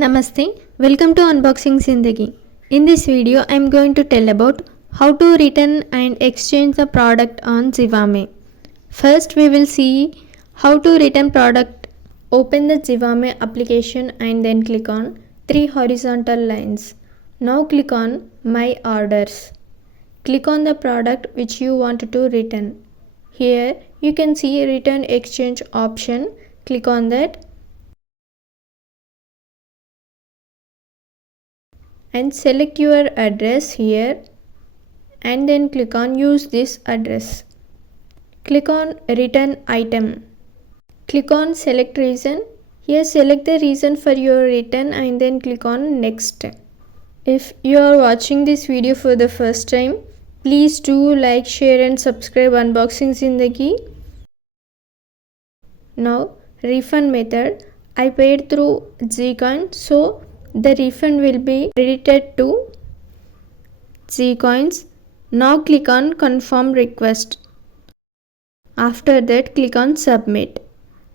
Namaste, welcome to Unboxing Zindagi. In this video, I am going to tell about how to return and exchange the product on Zivame. First, we will see how to return product. Open the Zivame application and then click on 3 horizontal lines. Now click on My Orders. Click on the product which you want to return. Here, you can see Return Exchange option. Click on that. And select your address here and then click on use this address. Click on return item. Click on select reason. Here select the reason for your return and then click on next. If you are watching this video for the first time, please do like, share and subscribe Unboxing Zindagi. Now refund method. I paid through Zcoin, so the refund will be credited to Zcoins. Now click on confirm request. After that click on submit.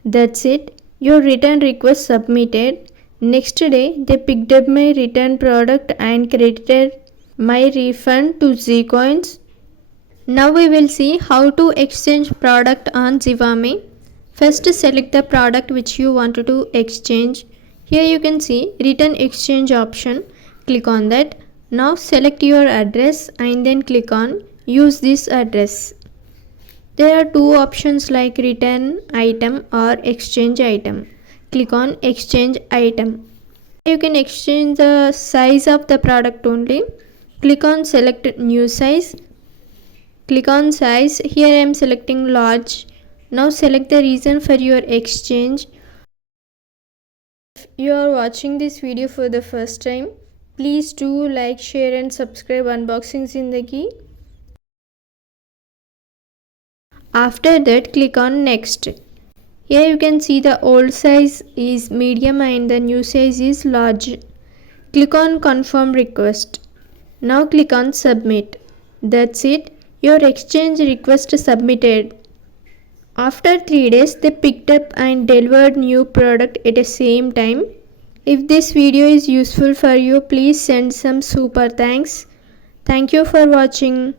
That's it. Your return request submitted. Next day they picked up my return product and credited my refund to Zcoins. Now we will see how to exchange product on Zivame. First select the product which you want to exchange. Here you can see return exchange option. Click on that. Now select your address and then click on use this address. There are two options like return item or exchange item. Click on exchange item. You can exchange the size of the product only. Click on select new size. Click on size. Here I am selecting large. Now select the reason for your exchange. If you are watching this video for the first time, please do like, share and subscribe Unboxing Zindagi. After that click on next. Here you can see the old size is medium and the new size is large. Click on confirm request. Now click on submit. That's it. Your exchange request submitted. After 3 days they picked up and delivered new product at the same time. If this video is useful for you, please send some super thanks. Thank you for watching.